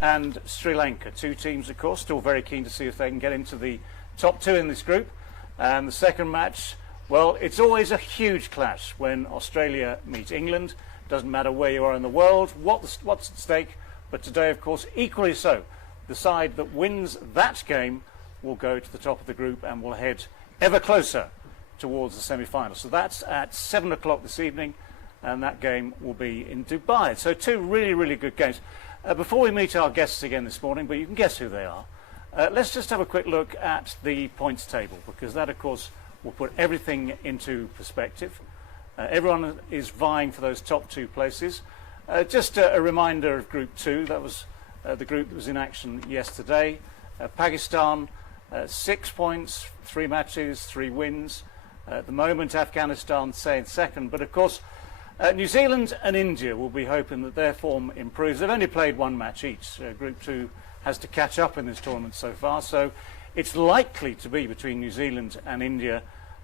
and Sri Lanka. Two teams, of course, still very keen to see if they can get into the top two in this group. And the second match, well, it's always a huge clash when Australia meet England. Doesn't matter where you are in the world, what's at stake. But today, of course, equally so. The side that wins that game will go to the top of the group and will head ever closer towards the semi-final. So that's at 7 o'clock this evening, and that game will be in Dubai. So two really, really good games. Before we meet our guests again this morning, but you can guess who they are, let's just have a quick look at the points table, because that, of course, will put everything into perspective. Everyone is vying for those top two places. Just a reminder of Group 2. That was the group that was in action yesterday. Pakistan, 6 points, 3 matches, 3 wins. At the moment, Afghanistan staying second. But, of course, New Zealand and India will be hoping that their form improves. They've only played 1 match each. Group 2 has to catch up in this tournament so far. So it's likely to be between New Zealand and India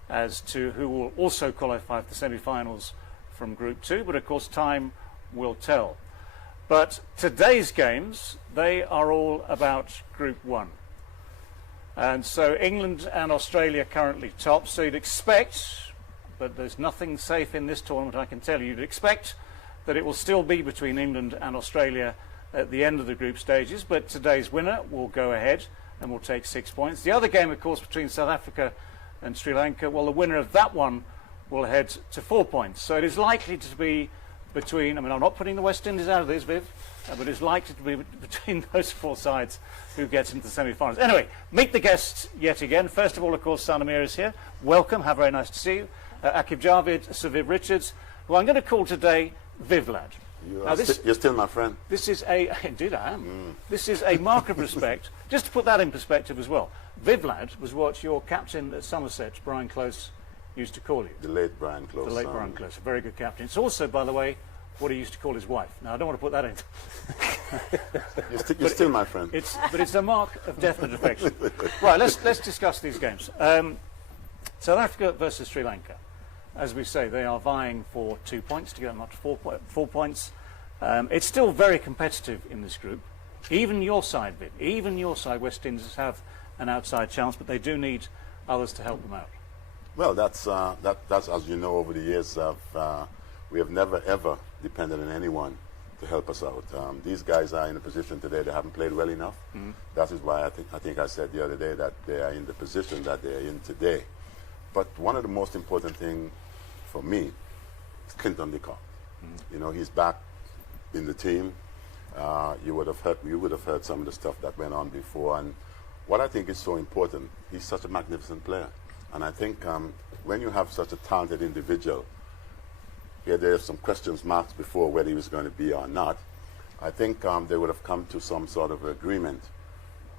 as to who will also qualify for the semi-finals from Group 2. But, of course, time will tell. But today's games, they are all about Group 1. And so England and Australia currently top. So you'd expect, but there's nothing safe in this tournament, I can tell you, you'd expect that it will still be between England and Australia at the end of the group stages. But today's winner will go ahead and will take 6 points. The other game, of course, between South Africa and Sri Lanka, well, the winner of that one will head to 4 points. So it is likely to be between, I mean, I'm not putting the West Indies out of this, Viv, but it's likely to be between those 4 sides who gets into the semi-finals. Anyway, meet the guests yet again. First of all, of course, Sanamir is here. Welcome. How very nice to see you. Akib Javid, Sir Viv Richards, who I'm going to call today Vivlad. You're still my friend. This is a, indeed I am. This is a mark of respect. Just to put that in perspective as well, Vivlad was what your captain at Somerset, Brian Close, used to call you. The late Brian Close. The late Brian Close, a very good captain. It's also, by the way, what he used to call his wife. Now, I don't want to put that in. You're still my friend. But it's a mark of definite affection. Right, let's discuss these games. South Africa versus Sri Lanka. As we say, they are vying for 2 points to get them up to 4 points. It's still very competitive in this group. Even your side, Viv, even your side, West Indies, have an outside chance, but they do need others to help them out. Well, that's as you know, over the years, we have never ever depended on anyone to help us out. These guys are in a position today they haven't played well enough. That is why I think I said the other day that they are in the position that they are in today. But one of the most important things for me is Clinton de Kock. You know, he's back in the team. You would have heard some of the stuff that went on before. And what I think is so important, he's such a magnificent player. And I think when you have such a talented individual, there's some questions marks before whether he was going to be or not. I think they would have come to some sort of agreement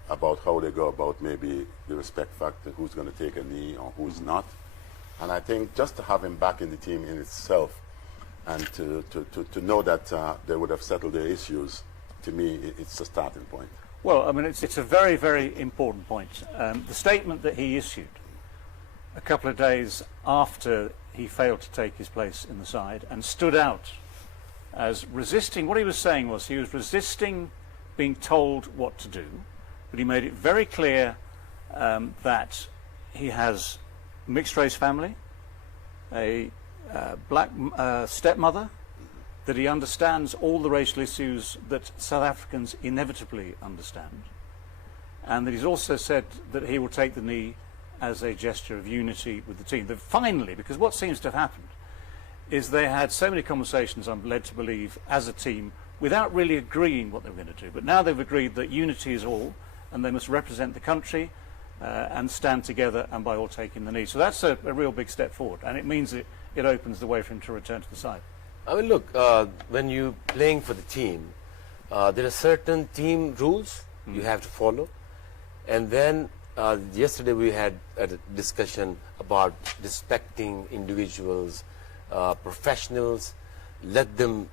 about how they go about maybe the respect factor, who's going to take a knee or who's not. And I think just to have him back in the team in itself and to know that they would have settled their issues, to me, it's a starting point. Well, I mean, it's a very, very important point. The statement that he issued a couple of days after he failed to take his place in the side and stood out as resisting. What he was saying was he was resisting being told what to do, but he made it very clear that he has a mixed-race family, a black stepmother, that he understands all the racial issues that South Africans inevitably understand, and that he's also said that he will take the knee as a gesture of unity with the team. That finally, because what seems to have happened is they had so many conversations, I'm led to believe, as a team, without really agreeing what they were going to do. But now they've agreed that unity is all, and they must represent the country and stand together, and by all taking the knee. So that's a real big step forward, and it means it opens the way for him to return to the side. I mean, look, when you're playing for the team, there are certain team rules you have to follow, and then yesterday we had a discussion about respecting individuals, professionals, let them,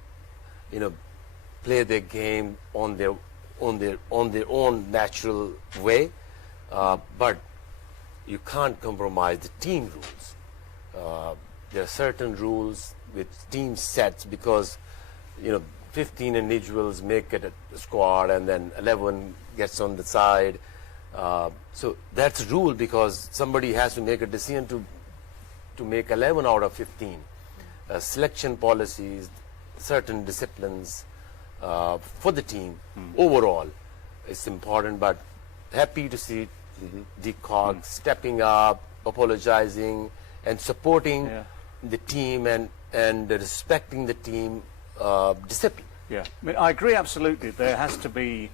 play their game on their own natural way, but you can't compromise the team rules. There are certain rules which team sets because, 15 individuals make it a squad, and then 11 gets on the side. So that's a rule, because somebody has to make a decision to make 11 out of 15. Selection policies, certain disciplines for the team overall is important. But happy to see De Kock stepping up, apologizing, and supporting the team, and respecting the team discipline. Yeah, I mean, I agree absolutely. There has to be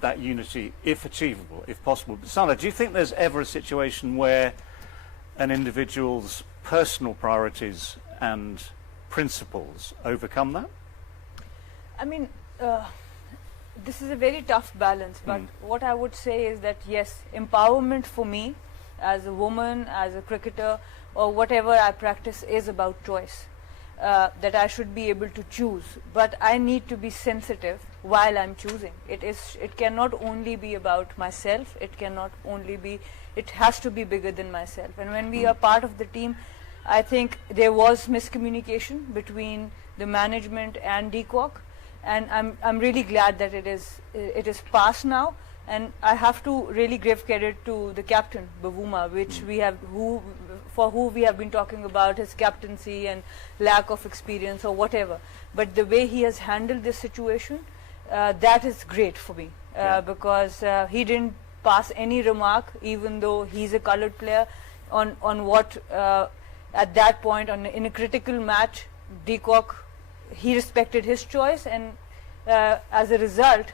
that unity, if achievable, if possible. But Sana, do you think there's ever a situation where an individual's personal priorities and principles overcome that? I mean, this is a very tough balance, but what I would say is that yes, empowerment for me as a woman, as a cricketer, or whatever I practice is about choice. That I should be able to choose, but I need to be sensitive while I'm choosing. It cannot only be about myself. It has to be bigger than myself. And when we are part of the team, I think there was miscommunication between the management and De Kock, and I'm really glad that it is past now. And I have to really give credit to the captain, Bavuma, for who we have been talking about his captaincy and lack of experience or whatever. But the way he has handled this situation, that is great for me, because he didn't pass any remark, even though he's a colored player, on what at that point in a critical match, De Kock, he respected his choice, and as a result,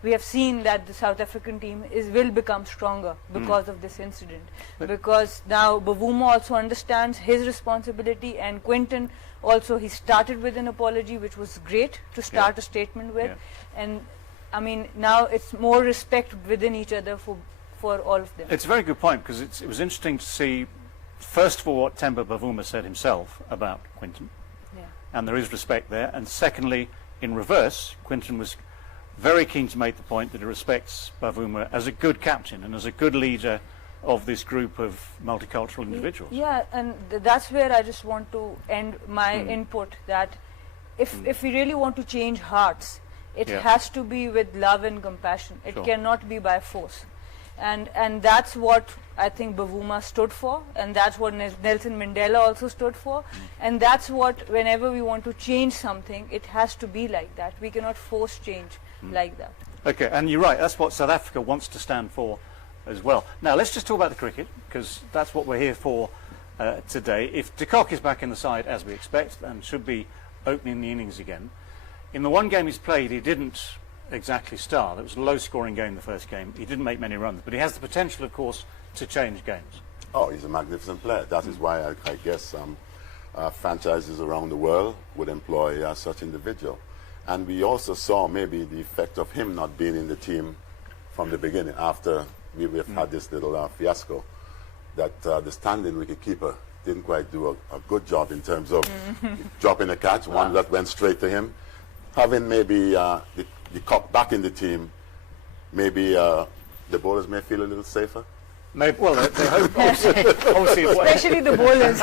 we have seen that the South African team will become stronger because of this incident. Because now Bavuma also understands his responsibility, and Quinton also, he started with an apology, which was great to start a statement with. And I mean, now it's more respect within each other for all of them. It's a very good point, because it was interesting to see, first of all, what Temba Bavuma said himself about Quinton. And there is respect there. And secondly, in reverse, Quinton was very keen to make the point that he respects Bavuma as a good captain and as a good leader of this group of multicultural individuals. Yeah, and that's where I just want to end my input, that if we really want to change hearts, it has to be with love and compassion. It cannot be by force. And that's what I think Bavuma stood for, and that's what Nelson Mandela also stood for, and that's what, whenever we want to change something, it has to be like that. We cannot force change like that. Okay, and you're right, that's what South Africa wants to stand for as well. Now let's just talk about the cricket, because that's what we're here for today. If De Kock is back in the side, as we expect, and should be opening the innings again, in the one game he's played, he didn't exactly star. It was a low-scoring game, the first game. He didn't make many runs, but he has the potential, of course, to change games. Oh, he's a magnificent player. That is why I guess franchises around the world would employ such individual. And we also saw maybe the effect of him not being in the team from the beginning, after we've had this little fiasco, that the standing wicketkeeper didn't quite do a good job in terms of dropping a catch, one that went straight to him. Having maybe the Kock back in the team, maybe the bowlers may feel a little safer. Maybe, well, they hope, obviously, Especially the bowlers.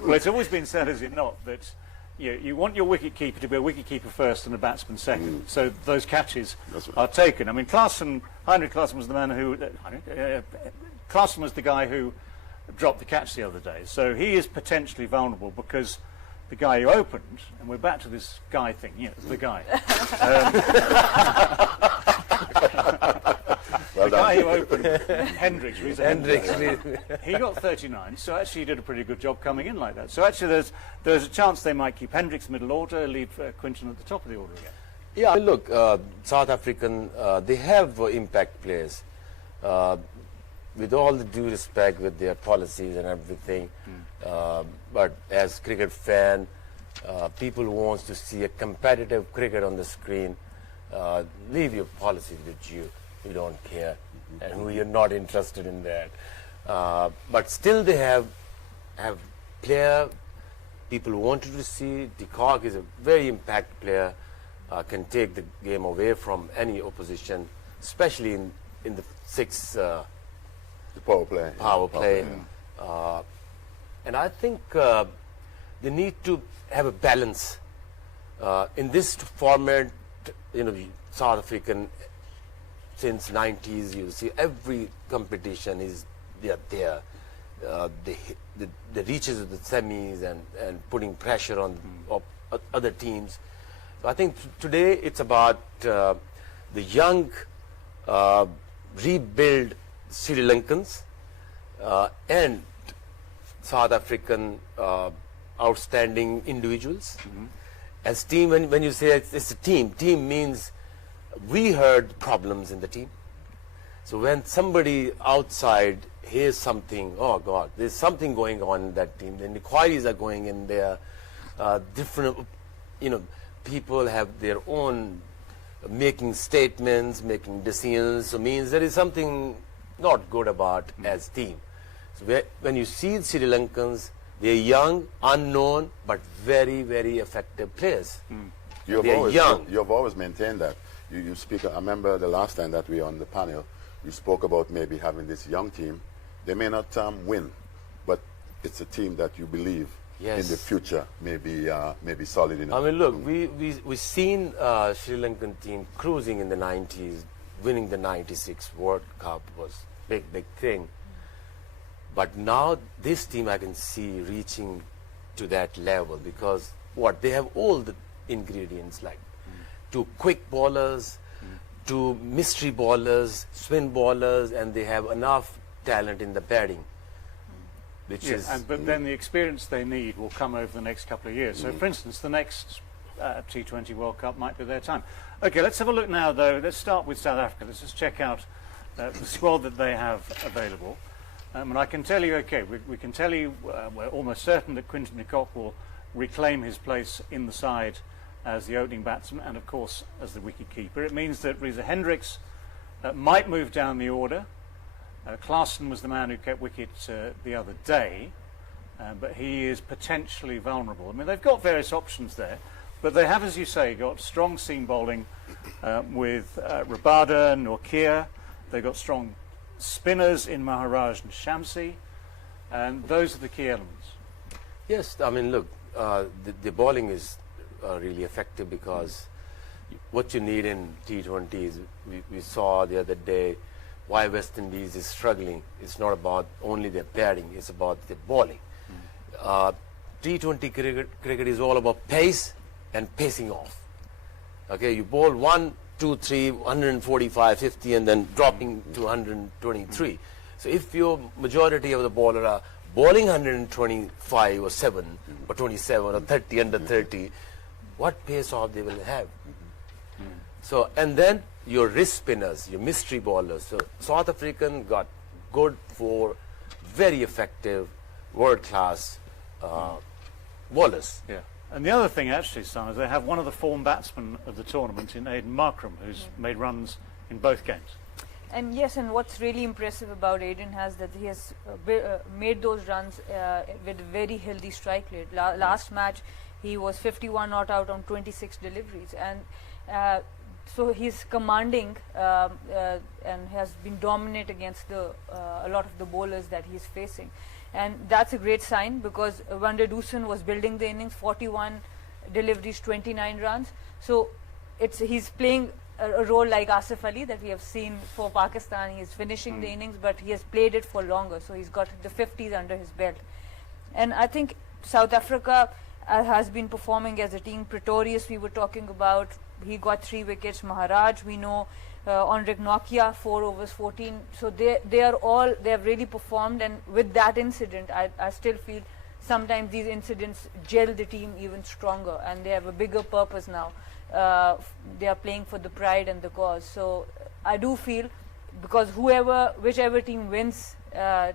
Well, it's always been said, is it not, that you want your wicket-keeper to be a wicket-keeper first and a batsman second. So those catches are taken. I mean, Heinrich Klaassen was the man who... Klaassen was the guy who dropped the catch the other day. So he is potentially vulnerable, because the guy who opened, and we're back to this guy thing, the guy. The guy who opened, Hendricks, he got 39, so actually he did a pretty good job coming in like that. So actually there's a chance they might keep Hendricks middle order, leave Quinton at the top of the order again. Yeah, I mean, look, South African, they have impact players. With all the due respect with their policies and everything, but as cricket fan, people who wants to see a competitive cricket on the screen, leave your policies with you. We don't care, and who you're not interested in that. But still, they have player. People who wanted to see. De Kock is a very impact player. Can take the game away from any opposition, especially in the six. The power play. And I think they need to have a balance In this format, South African, since 90s, you see every competition is they are there. The reaches of the semis and putting pressure on other teams. So I think today it's about the young rebuild Sri Lankans and South African outstanding individuals. As team, when you say it's a team means we heard problems in the team. So when somebody outside hears something, oh God, there's something going on in that team, then inquiries are going in there, different, people have their own making statements, making decisions, so means there is something not good about as team. So when you see Sri Lankans, they're young, unknown, but very, very effective players. You've always maintained that. You speak. I remember the last time that we were on the panel, you spoke about maybe having this young team. They may not win, but it's a team that you believe in the future may be solid enough. I mean, look, we seen Sri Lankan team cruising in the 90s, winning the 96 World Cup was big thing. But now this team I can see reaching to that level because they have all the ingredients like two quick bowlers, two mystery bowlers, spin bowlers, and they have enough talent in the batting. But then the experience they need will come over the next couple of years. So, for instance, the next T20 World Cup might be their time. Okay, let's have a look now, though. Let's start with South Africa. Let's just check out the squad that they have available. And I can tell you, we can tell you we're almost certain that Quinton de Kock will reclaim his place in the side as the opening batsman and, of course, as the wicket-keeper. It means that Reza Hendricks might move down the order. Klaassen was the man who kept wicket the other day, but he is potentially vulnerable. I mean, they've got various options there, but they have, as you say, got strong seam bowling with Rabada, Nortje. They've got strong spinners in Maharaj and Shamsi, and those are the key elements. Yes, I mean, look, the bowling is really effective because what you need in T20s, we saw the other day why West Indies is struggling. It's not about only their batting, it's about their bowling. T20 cricket is all about pace and pacing off. Okay, you bowl 1, 2, 3, 145, 50 and then dropping to 123. So if your majority of the bowler are bowling 125 or 7 or 27 or 30 under 30, what pace off they will have? So, and then your wrist spinners, your mystery bowlers. So South African got good for very effective world-class bowlers. Yeah. And the other thing, actually, Son, is they have one of the form batsmen of the tournament in Aiden Markram, who's made runs in both games. And yes, and what's really impressive about Aiden has that he has made those runs with a very healthy strike rate. Last match, he was 51 not out on 26 deliveries, and so he's commanding and has been dominant against a lot of the bowlers that he's facing. And that's a great sign because Van der Dusen was building the innings, 41 deliveries, 29 runs. So he's playing a role like Asif Ali that we have seen for Pakistan. He's finishing the innings, but he has played it for longer. So he's got the 50s under his belt. And I think South Africa has been performing as a team. Pretorius, we were talking about, he got 3 wickets. Maharaj, we know, Henrik Nokia, 4 overs, 14. So they have really performed, and with that incident, I still feel sometimes these incidents gel the team even stronger, and they have a bigger purpose now. They are playing for the pride and the cause. So I do feel, because whichever team wins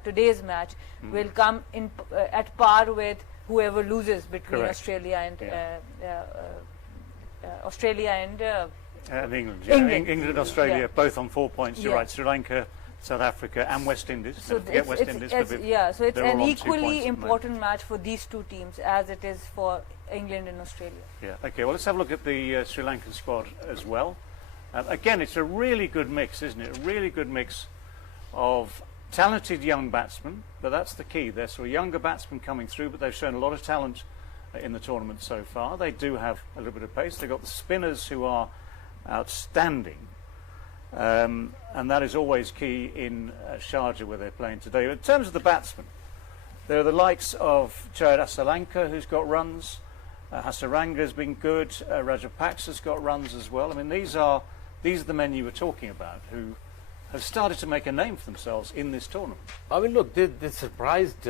today's match will come in at par with whoever loses between Australia and England. England. England and Australia both on 4 points. You're right. Sri Lanka, South Africa, and West Indies. So Don't forget West Indies. So it's an equally important match for these two teams as it is for England and Australia. Yeah. Okay. Well, let's have a look at the Sri Lankan squad as well. Again, it's a really good mix, isn't it? A really good mix of talented young batsmen, but that's the key. There's sort of younger batsmen coming through, but they've shown a lot of talent in the tournament so far. They do have a little bit of pace. They've got the spinners who are outstanding. And that is always key in Sharjah where they're playing today. In terms of the batsmen, there are the likes of Srilanka who's got runs. Hasaranga's been good. Rajapaksa's got runs as well. I mean, these are the men you were talking about who have started to make a name for themselves in this tournament. I mean, look, they surprised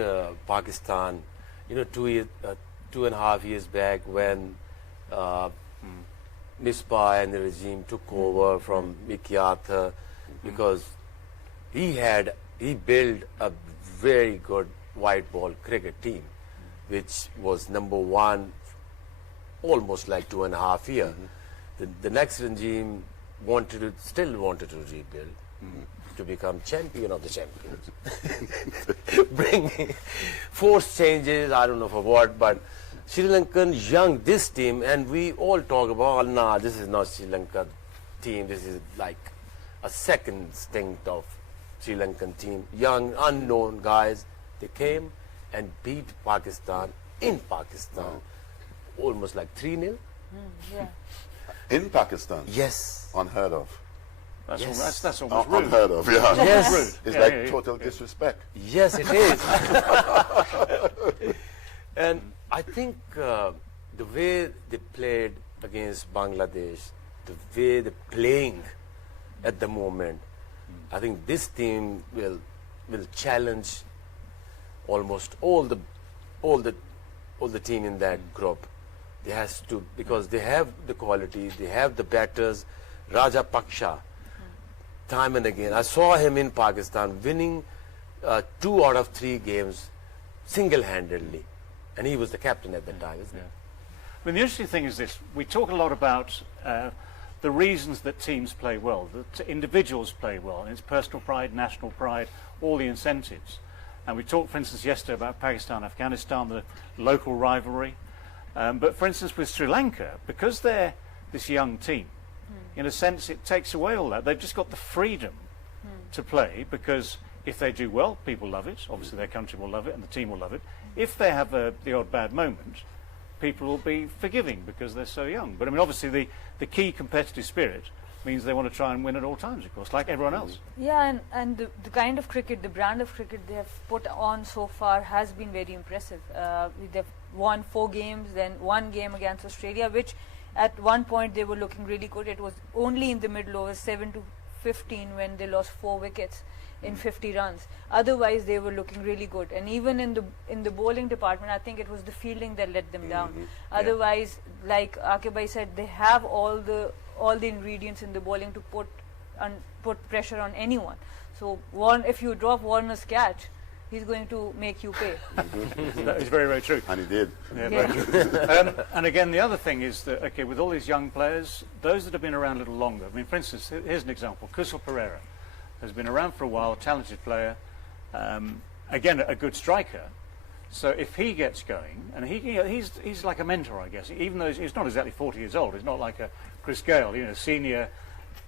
Pakistan, 2.5 years back when Misbah and the regime took over from Mickey Arthur, because he built a very good white ball cricket team, which was number one almost like 2.5 years. The next regime still wanted to rebuild to become champion of the champions. Bring force changes, I don't know for what, but Sri Lankan young, this team, and we all talk about, nah, this is not Sri Lanka team, this is like a second instinct of Sri Lankan team. Young, unknown guys, they came and beat Pakistan in Pakistan, almost like 3-0. Yeah. In Pakistan? Yes. Unheard of. That's almost rude. Unheard of, yeah. Yes. Rude. It's Yeah, like yeah, yeah. total disrespect. Yes, it is. And I think the way they played against Bangladesh, the way they're playing at the moment, I think this team will challenge almost all the team in that group. They has to, because they have the quality, they have the batters. Rajapaksa, time and again, I saw him in Pakistan winning 2 out of 3 games single-handedly, and he was the captain at that time, isn't he? I mean, the interesting thing is this: we talk a lot about the reasons that teams play well, that individuals play well, and it's personal pride, national pride, all the incentives. And we talked, for instance, yesterday about Pakistan, Afghanistan, the local rivalry. But for instance, with Sri Lanka, because they're this young team, in a sense, it takes away all that. They've just got the freedom to play, because if they do well, people love it. Obviously, their country will love it and the team will love it. If they have the odd bad moment, people will be forgiving because they're so young. But I mean, obviously, the key competitive spirit means they want to try and win at all times, of course, like everyone else. Yeah, and the kind of cricket, the brand of cricket they have put on so far has been very impressive. They've won 4 games, then 1 game against Australia, which at one point they were looking really good. It was only in the middle over 7-15 when they lost 4 wickets in 50 runs. Otherwise, they were looking really good. And even in the bowling department, I think it was the fielding that let them down. Otherwise, like Akib said, they have all the ingredients in the bowling to put pressure on anyone. So if you drop Warner's catch, he's going to make you pay. That is very, very true. And he did. Yeah, very true. And again, the other thing is that, okay, with all these young players, those that have been around a little longer, I mean, for instance, here's an example. Kusal Pereira has been around for a while, talented player, again, a good striker. So if he gets going, and he's like a mentor, I guess, even though he's not exactly 40 years old. He's not like a Chris Gale, senior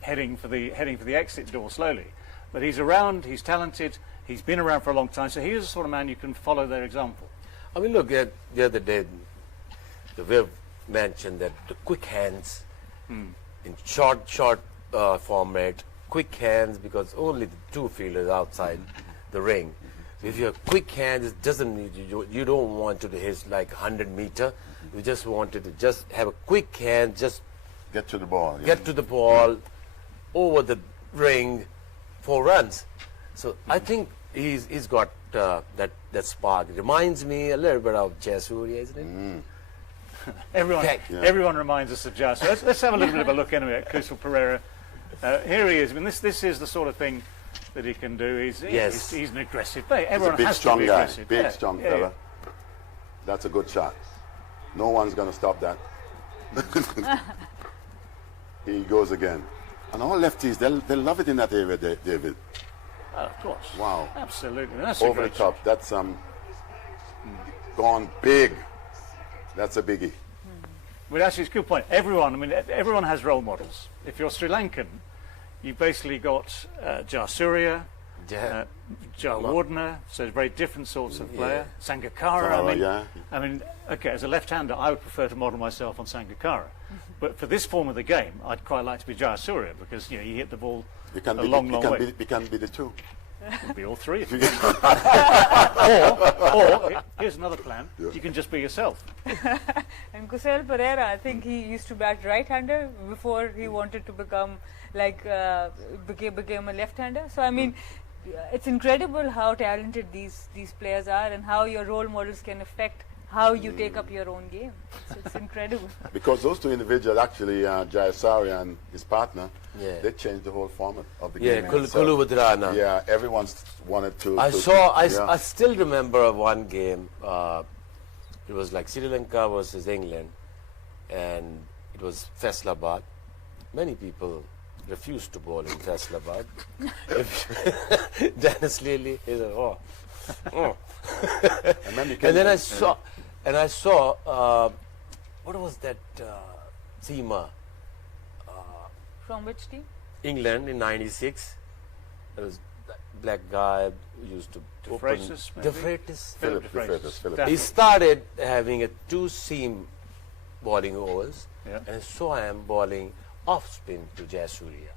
heading for the exit door slowly. But he's around, he's talented, he's been around for a long time, so he's the sort of man you can follow their example. I mean, look, the other day, the Viv mentioned that the quick hands in short format, quick hands, because only the 2 fielders outside the ring. If you have quick hands, it doesn't need you don't want to hit like 100 meter. You just wanted to just have a quick hand, just Get to the ball. get to the ball over the ring, 4 runs. So I think he's got that spark. It reminds me a little bit of Jayasuriya, isn't it? Everyone reminds us of Jas. So let's have a little bit of a look anyway at Kusal Pereira. Here he is. I mean, this is the sort of thing that he can do. He's an aggressive player. Everyone He's a big, has strong to be guy. aggressive. Big, strong fella. That's a good shot. No one's going to stop that. Here he goes again. And all lefties, they love it in that area, David. Of course. Wow. Absolutely. That's Over the top. That's gone big. That's a biggie. Well, actually, it's a good point. Everyone has role models. If you're Sri Lankan, you've basically got Jayasuriya, Yeah. Jayawardene, so very different sorts of player. Sangakkara, Sangakkara, I mean, okay, as a left-hander, I would prefer to model myself on Sangakkara. But for this form of the game, I'd quite like to be Jayasuriya because, you know, you hit the ball a long way. We can be the two. It'll be all three. If you or here's another plan. Yeah. You can just be yourself. And Kusal Pereira, I think he used to bat right-hander before he wanted to become like became a left-hander. So I mean, it's incredible how talented these players are and how your role models can affect how you take up your own game. So it's incredible. Because those two individuals, actually, Jayasuriya and his partner, Yeah. they changed the whole format of the Yeah, game. Kuluvadrana. Yeah, everyone's wanted to. I yeah. still remember one game. It was like Srilanka versus England, and it was Faisalabad. Many people refused to bowl in Faisalabad. Dennis Lilly, he said, oh. And then I saw, what was that seamer? From which team? England in '96. There was that black guy who used to De Freitas, maybe? De Freitas. Philip De Philip, Freitas. Philip. Definitely. He started having a two-seam bowling overs, Yeah. and so I am bowling off-spin to Jayasuriya.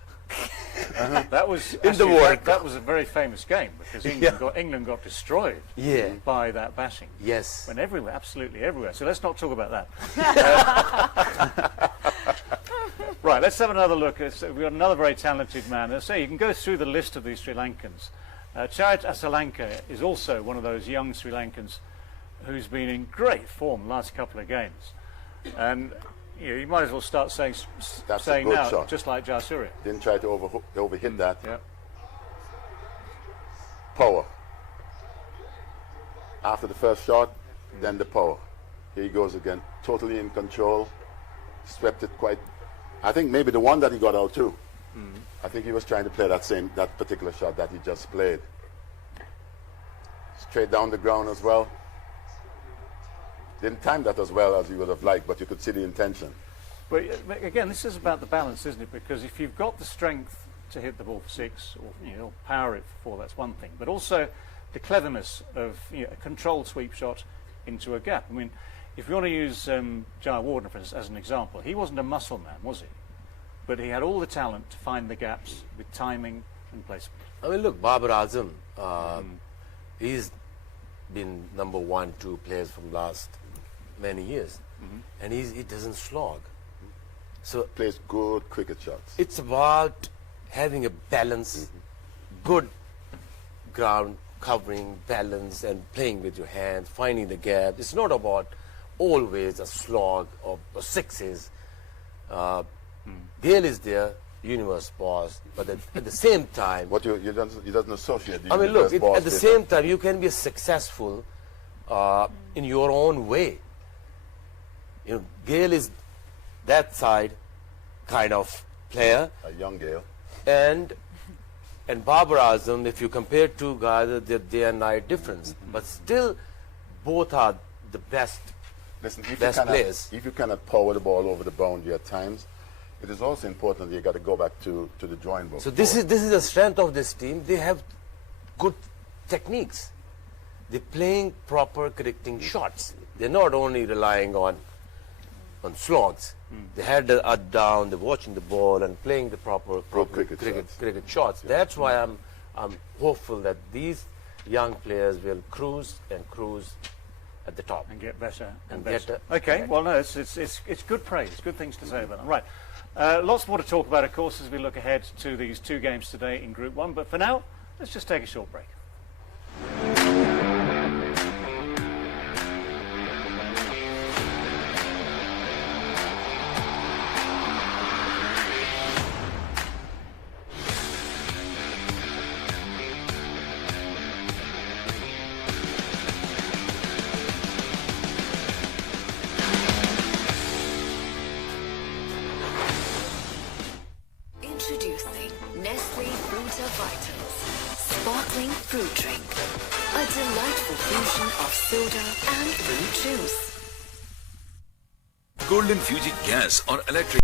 That was In the World that was a very famous game because England got destroyed Yeah. by that batting. Yes. Went everywhere, absolutely everywhere. So let's not talk about that. Right, let's have another look. We've got another very talented man. As I say, you can go through the list of these Sri Lankans. Charit Asalanka is also one of those young Sri Lankans who's been in great form the last couple of games. And you might as well start saying That's a good now, shot. just like Jayasuriya. Didn't try to overhit that. Yeah. Power. After the first shot, then the power. Here he goes again, totally in control. Swept it quite. I think maybe the one that he got out too. I think he was trying to play that particular shot that he just played. Straight down the ground as well. Didn't time that as well as he would have liked, but you could see the intention. But again, this is about the balance, isn't it? Because if you've got the strength to hit the ball for six, or power it for four, that's one thing. But also the cleverness of a controlled sweep shot into a gap. I mean, if you want to use Jayawardene, for instance, as an example, he wasn't a muscle man, was he? But he had all the talent to find the gaps with timing and placement. I mean, look, Babar Azam, he's been number 1, 2 players from last many years, and he doesn't slog. So Plays good cricket shots. it's about having a balance, good ground covering, balance, and playing with your hands, finding the gap. It's not about always a slog or sixes. Gale is there, universe boss, but at the same time, What you doesn't associate. I mean, look, at the same time, you can be successful in your own way. Gale is that side kind of player, A young Gale. and Babar Azam, if you compare two guys, they are night difference. But still, both are the best. Listen, Best players. if you cannot power the ball over the boundary at times, it is also important that you got to go back to the drawing board. So this is the strength of this team. They have good techniques. They're playing proper correcting shots. They're not only relying on slogs. They had the down, they're watching the ball and playing the proper cricket shots. That's why I'm hopeful that these young players will cruise at the top. And get better and And better. get Okay, well, no, it's good praise. Good things to say about them. Right. Lots more to talk about, of course, as we look ahead to these two games today in Group 1. But for now, let's just take a short break. Introducing Nestle Fruta Vitals, sparkling fruit drink. A delightful fusion of soda and fruit juice. Golden Fuji gas or electric